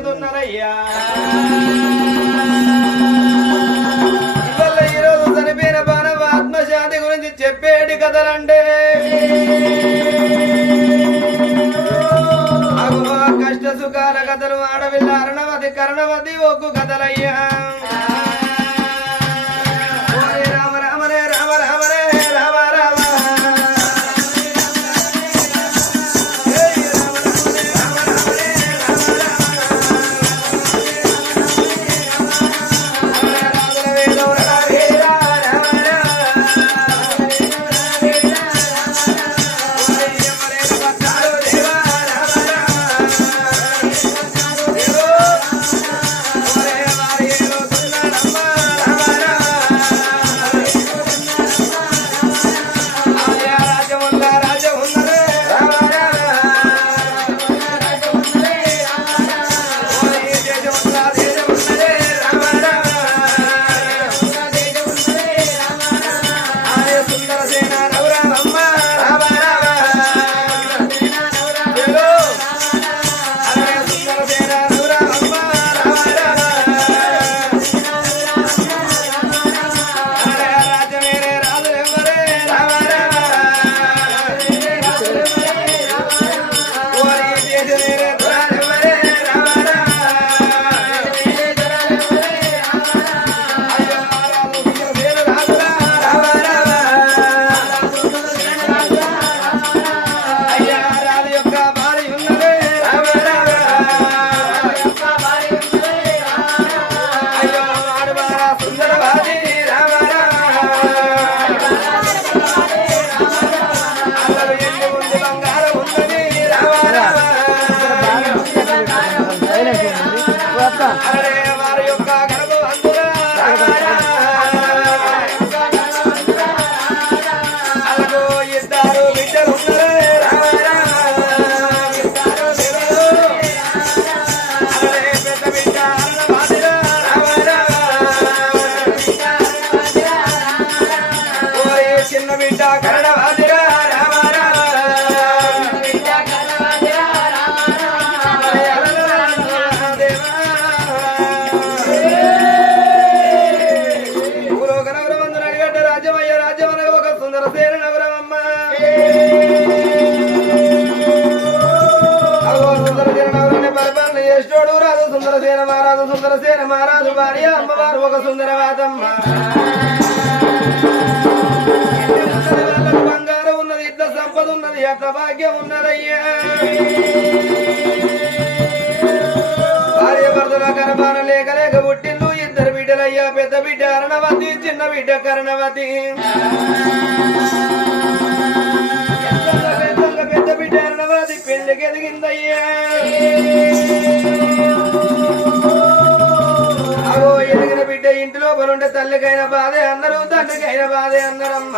చనిపోయేదున్నారయ్యా ఈ రోజు చనిపోయిన బాణవ ఆత్మశాంతి గురించి చెప్పేటి కథలంటే కష్ట సుఖాల కథలు ఆడవిల్ల అరణవది కరణవతి ఒగ్గు కథలయ్యా. శ్రేష్ఠుడు రాజు సుందరసేన మహారాజు సుందరసేన మహారాజు భార్య అమ్మవారు ఒక సుందరవాదమ్మ బంగారం ఉన్నది ఇద్దరు సంపద ఉన్నది ఎంత భాగ్యం ఉన్నదయ్యా. భార్య భర్తల కరపాన లేక లేక పుట్టిండు ఇద్దరు బిడ్డలయ్యా పెద్ద బిడ్డ అరణవతి చిన్న బిడ్డ కరణవతి. పెద్ద బిడ్డ అరణవతి? అగో అవో బిడ్డ ఇంటిలో పనుంటే తల్లికైన బాధే అందరూ తండ్రికైన బాధే అందరమ్మ.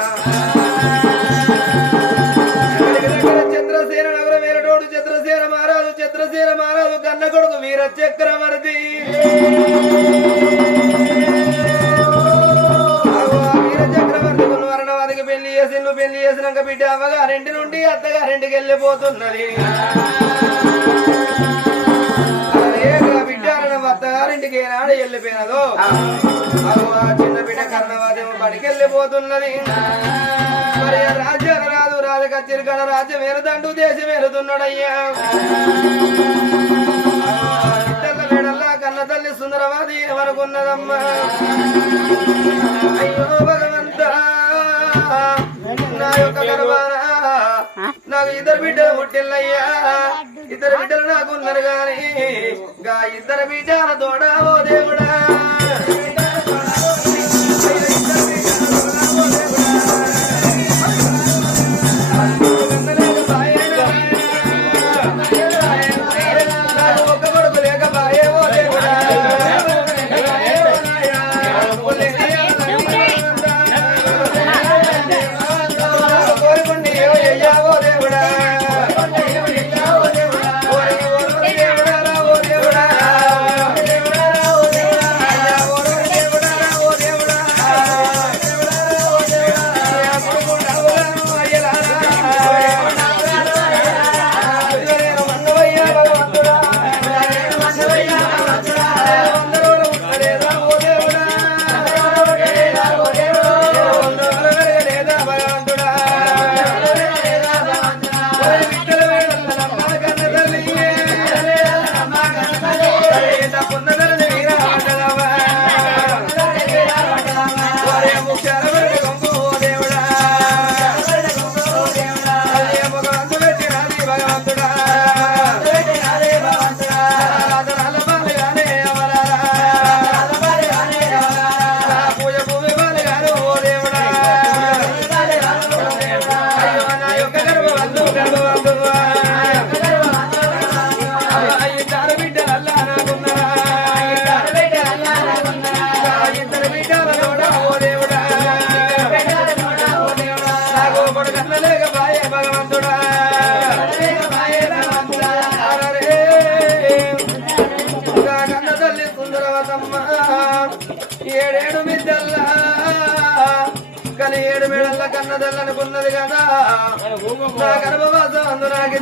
చంద్రసేన నగర వేరటోడు చంద్రసేన మారాదు చంద్రసేన మారాదు కన్న కొడుకు వీర చక్రవర్తి వచ్చినాక బిడ్డ అమ్మగారింటి నుండి అత్తగారింటికి వెళ్ళిపోతున్నది బిడ్డ అత్తగారింటికి ఏనాడు వెళ్ళిపోయినదో? చిన్న బిడ్డ కర్ణవాదేమో పడికెళ్ళిపోతున్నది మరి రాజ్యాల రాదు రాజు కచ్చిరికాడ రాజ్యం ఎరదంటూ దేశం ఎరుతున్నాడయ్యా కన్న తల్లి సుందరవాది ఏమనుకున్నదమ్మా? అయ్యో భగ నాకు ఇద్దరు బిడ్డలు పుట్టిల్లయ్యా. ఇద్దరు బిడ్డలు నాకు ఉన్నారు గాని గా ఇద్దరు బిడ్డల తోడా ఓ దేవుడా?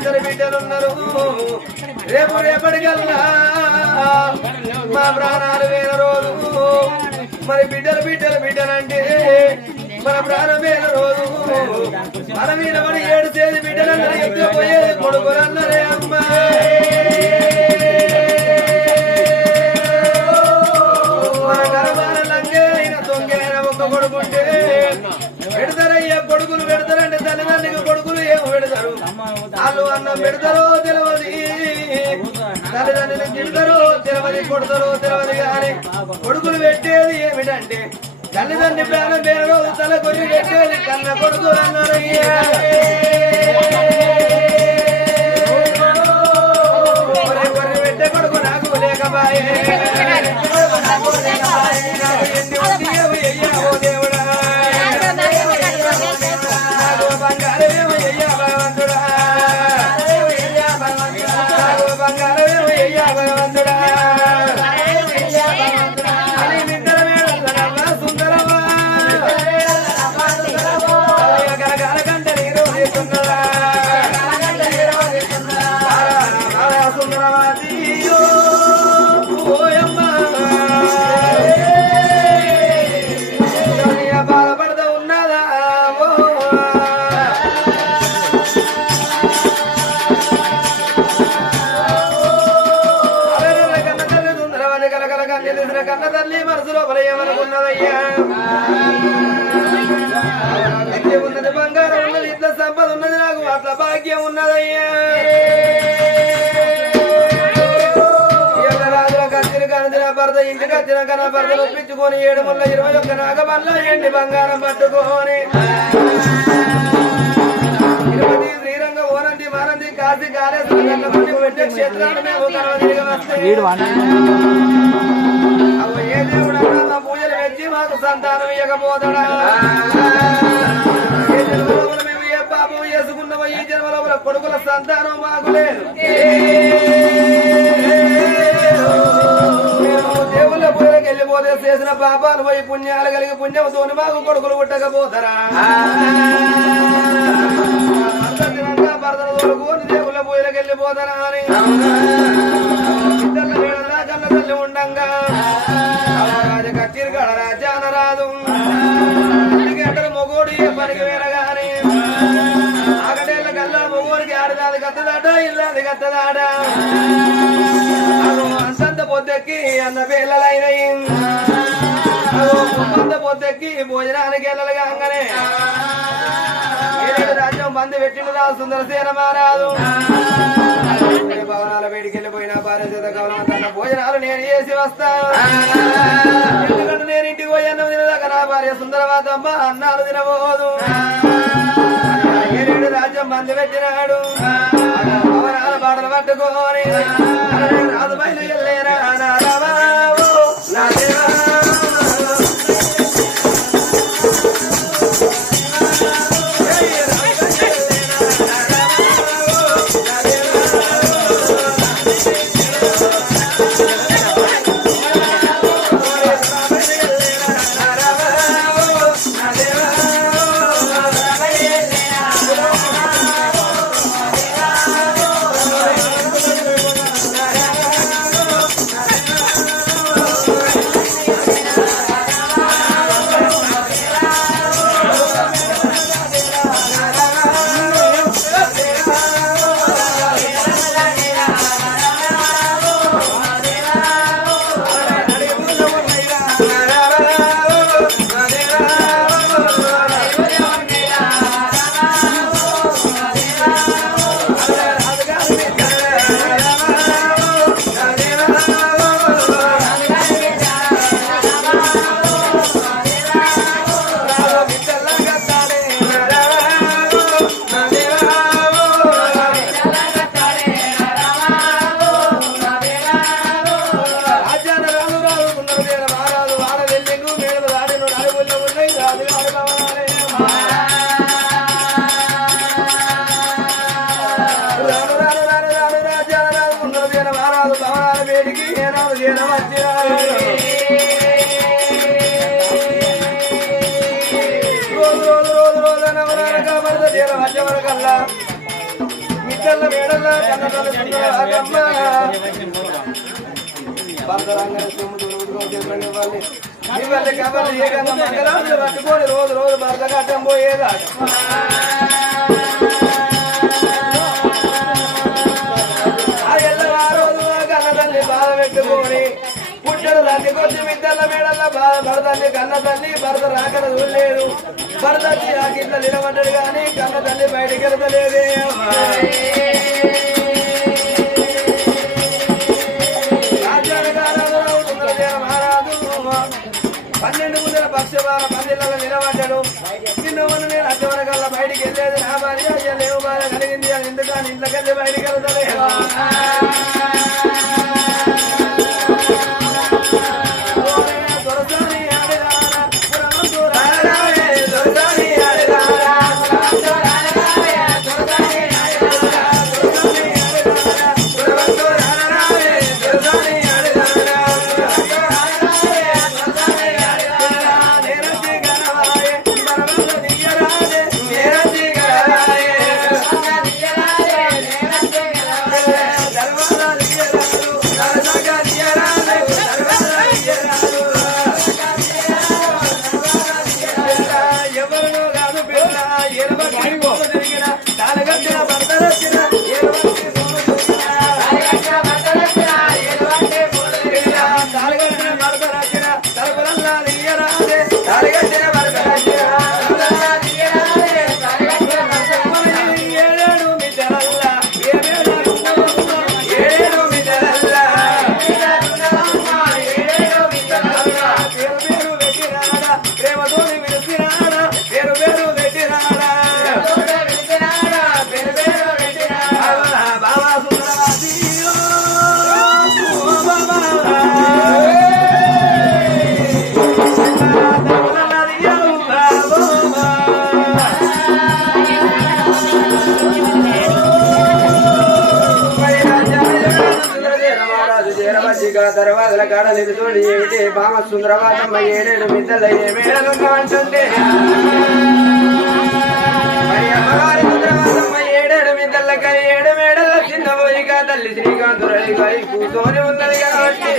ఇద్దరు బిడ్డలున్నారు రేపు రేపటికల్లా మా ప్రాణాలు వేల రోజు మరి బిడ్డలు బిడ్డలు బిడ్డలంటే మన ప్రాణం వేల రోజు మన మీద మరి ఏడు చేతి బిడ్డలందరూ ఎత్తుకుపోయేది కొడుకులన్నరే అమ్మా. మన గర్భాల అయిన దొంగైన ఒక కొడుకుంటే పెడతారా వాళ్ళు అన్నం పెడతారో తెలియదు తల్లిదండ్రులు తిడతారో తెలియదు కొడతారో తెలియదు కానీ కొడుకులు పెట్టేది ఏమిటంటే తల్లిదండ్రి ప్రాణం పేరు తల కొన్ని పెట్టేది కన్న కొడుకులు అన్నారయ్యా. విద్య ఉన్నది బంగారం ఉన్నది ఇంత సంపద ఉన్నది నాకు అట్ల భాగ్యం ఉన్నదయ్యా. భర్త ఇంటికి ఒప్పించుకొని ఏడు ముళ్ళ ఇరవై ఒక్క నాగబల్ల ఎండి బంగారం పట్టుకొని. తిరుపతి శ్రీరంగ ఓనంది మారంది కాశీ కాళేశ్వరం క్షేత్రాలు మేము మాకు సంతానం ఇవ్వకపోతాడా పాపం ఈ కొడుకుల సంతానం మాకు లేదు. దేవుళ్ళ పూజలకు వెళ్ళిపోతే చేసిన పాపాలు పోయి పుణ్యాలు కలిగి పుణ్యంతో మాకు కొడుకులు పుట్టకపోతారా? భర్తను తోడుకొని దేవుళ్ళ పూజలకు వెళ్ళిపోతారా అని. కన్న తల్లి ఉండంగా. పనికి వెళ్ళగానే ఆకటేళ్ళ కల్లా ఒవ్వరికి ఆడదాది కత్తదాట ఇల్లాది కత్తదాట. అసంత పొద్దెక్కి అన్న పిల్లలైనయి. అంత పొద్దెక్కి భోజనానికి వెళ్ళలుగా అంగనే. ఏడు రాజ్యం బంధు పెట్టిండు రా సుందరసేన మారాదు భవనాల బయటికి వెళ్ళిపోయిన భార్య చేత భోజనాలు నేను చేసి వస్తాను ఎందుకంటే నేను ఇంటికి పోయి అన్నం తినదాకా నా భార్య సుందరవాదమ్మ అన్నాలు తినబోదు. రాజ్యం బంధు పెట్టినాడు. భవనాల బాటలు పట్టుకోని. రాదు బయలు వెళ్ళేరా నా దేవా. నవరానక మరద చేర వచ్చే ఇవ్వాలి ఏ కన్నా పట్టుకొని రోజు రోజు భర్త కట్టం పోయేదా కొద్ది విద్యల మేడల బాధ భరతల్లి కన్న తల్లి భరత రాకడ చూడలేదు. భరత ఆ కింద నిలబడ్డాడు కానీ కన్న తల్లి బయటకి వెళ్తలేదే. పన్నెండు ముందర పక్షవార పందిళ్ళలో నిలబడ్డాడు. నిన్న ఉన్న నేను అద్దవరకల్లా బయటికి వెళ్ళేది నా భార్య. అయ్యా లేవు బాధ కలిగింది అని ఎందుకని ఇంట్లోకెళ్ళి బయటికి వెళ్తలేదు దర్వాజల కాడ తోడు ఏమిటి? బామ సుందరవాదమ్మ ఏడేడు మిద్దల ఏమేడలుంటే మరి అమ్మగారి సుందరవాదమ్మ ఏడేడు మిద్దల కలి ఏడు మేడల చిన్న పోయిగా తల్లి శ్రీకాంతురలిగా కూర్చొని ఉన్నది కాబట్టి.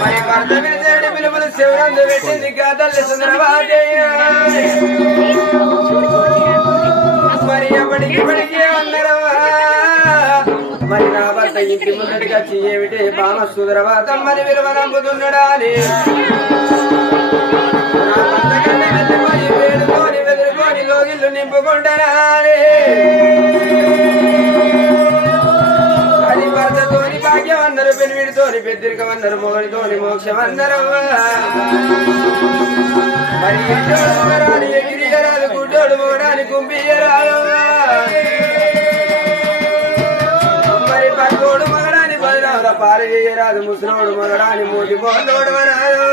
మరి భర్త పిలిచేడు పిలుపులు శివరందు పెట్టింది తల్లి సుందరవాదయ్య. మరి ఎప్పటికి మాట ఇంటి ముందటిగా చెయ్యేమిటి బామ మరి విలువ నమ్ముతున్నాడా అని నా భర్త కన్న నింపుకుంటారా అది భర్తతోని భాగ్యం అందరు పెనివిడితోని పెద్దరికం అందరు మొగడితోని మోక్షం అందరు మరి ఎగిరియరాదు గుడ్డోడు మొగడాని కుంపియరాదు మగడాని పాలు చేయరాదు ముసలోడు మగడాని మూటి పోలోడు మరాదు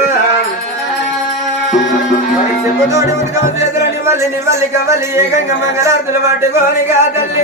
చెప్పుతోడు చెప్పుతోటి ఉదకం చేతులు నివ్వల్లి నివ్వల్లి కవ్వల్లి ఏకంగా మంగళార్తులు పట్టుకొని గా తల్లి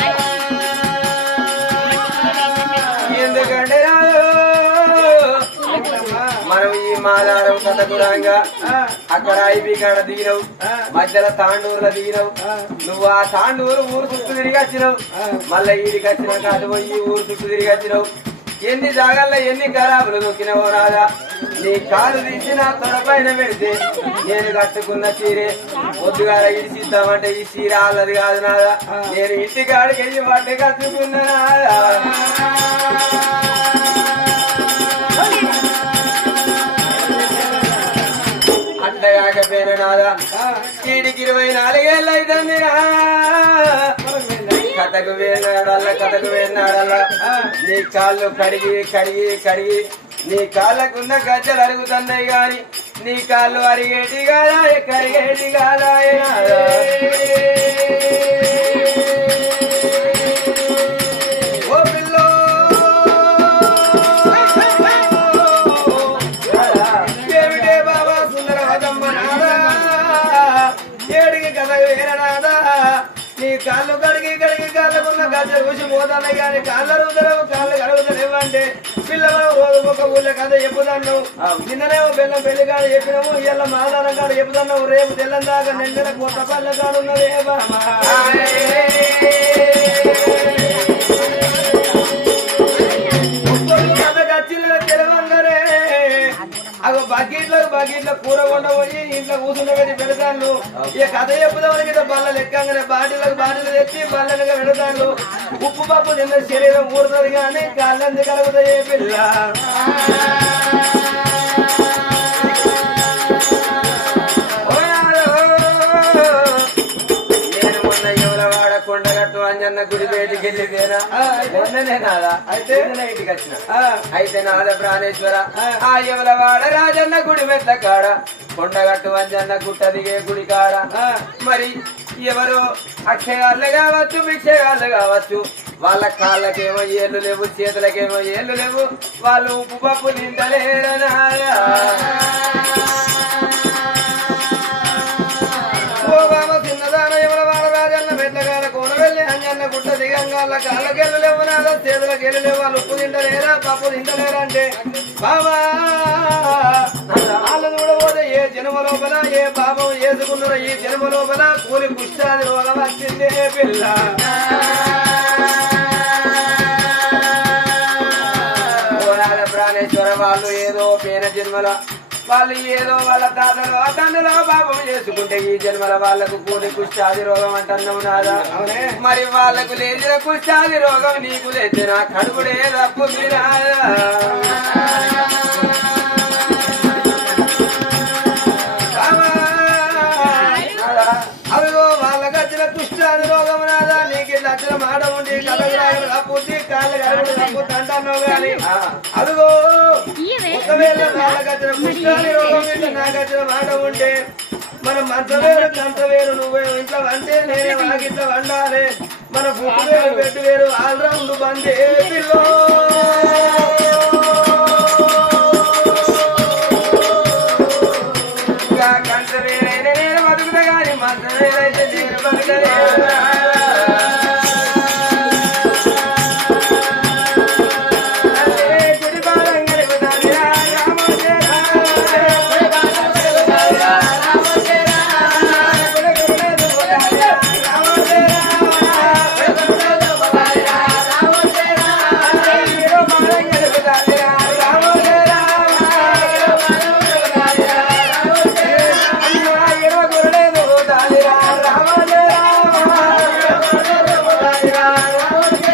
మాదారం కథకురంగా అక్కడ ఐబీ కాడ దిగినవు మధ్యలో తాండూరులో దిగినవు నువ్వు ఆ తాండూరు ఊరు చుట్టూ తిరిగి వచ్చినావు. మళ్ళీ ఈడికి వచ్చినాక అటు పోయి ఊరు చుట్టూ తిరిగి వచ్చినావు. ఎన్ని జాగాల్లో ఎన్ని ఖరాబులు దొక్కినవో రాదా నీ కాలు తీసి నా తొడపైన పెడితే నేను కట్టుకున్న చీరే. పొద్దుగాల ఇడిచిద్దామంటే ఈ చీర అల్లది కాదు నాదా. నేను ఇంటి కాడికి వెళ్ళి పట్టు కట్టుకున్నా నాదా. కథకు వేనాడల్ల కథకు వేనాడల్ల నీ కాళ్ళు కడిగి కడిగి కడిగి. నీ కాళ్ళకున్న గజ్జలు అరుగుతున్నాయి గాని నీ కాళ్ళు అరిగేటి కాదా కరిగేటి కాదా గజ్జ చూసి పోతానే కానీ కాళ్ళు అరుగుతలేవు కాళ్ళు కడుగుతలేవు అంటే పిల్లలు ఒక ఊళ్ళో కథ చెప్పుదన్నావు. నిన్ననేమో బెల్లం పెళ్ళి కాడ చెప్పినాము ఇవాళ మాదానం కాడ చెప్పుదన్నావు రేపు తెల్లం దాకా నిన్న కొత్త పళ్ళ కాడున్నదే బామా వాళ్ళకి బకెట్లో కూర కొండపోయి ఇంట్లో కూర్చుండ పెట్టి పెడతాను ఇక కథ చెప్పుదామని ఇట్లా బల్ల లెక్కగానే బాటిలకు బాటిలు తెచ్చి బల్లలుగా పెడతాను ఉప్పు పప్పు నిన్న శరీరం ఊరుతుంది కానీ కళ్ళంది కలుగుతాయి పిల్ల? కొండగట్టు అంజన్న గుడి బయటికి వెళ్ళి పోయినా మొన్ననే నాదా? అయితే? ఇంటికి వచ్చిన. అయితే నాద ప్రాణేశ్వర? ఆ. ఎవలవాడ రాజన్న గుడి మెట్ల కాడ? కొండగట్టు అంజన్న గుట్ట దిగే గుడి కాడ? మరి ఎవరు అక్షయాలు కావచ్చు భిక్షగాళ్ళు కావచ్చు వాళ్ళ కాళ్ళకేమో ఏళ్ళు లేవు చేతులకేమో ఏళ్ళు లేవు వాళ్ళు ఉప్పు పప్పు తింటలేరనాయా గుట్ట దిగంగాళ్ళ కాళ్ళకెళ్ళు గెళ్ళు నాదా చేతులకెళ్ళు లేవు వాళ్ళు ఉప్పు తింటలేరా పప్పు తింటలేరా అంటే బాబా వాళ్ళు చూడబోతే ఏ జన్మ లోపల ఏ పాపం వేసుకున్నారో ఈ జన్మ లోపల కూలి పుష్టాది రోగం వచ్చిందే పిల్ల. పోరాడ ప్రాణేశ్వర వాళ్ళు ఏదో పేన జన్మల వాళ్ళు ఏదో వాళ్ళ తాతలు తండ్రుల పాపం చేసుకుంటే ఈ జన్మల వాళ్ళకు కూలి కుష్టాది రోగం అంటున్నావు నాదా? మరి వాళ్ళకు లేచిన కుష్టాది రోగం నీకు తెచ్చిన కడుపుడే తప్పు మీరా? అదిగో వాళ్ళకి వచ్చిన కుష్టాది రోగం నాదా? నీకు వచ్చిన మాట ఉండి కలగరాగలు తప్పుద్ది కాళ్ళు కలగలు తప్పుద్ది అంటున్నావు కానీ. అదిగో ఒకవేళ నాగజన వచ్చిన రోగం మీద నాగజన మాట ఉంటే? మన మంచ వేరు వేరు నువ్వే ఇంట్లో వంటే నేనే వాకిట్లో వండాలి. మన బుక్ వేరు పెట్టు వేరు ఆల్రౌండ్ బందే పిల్లో.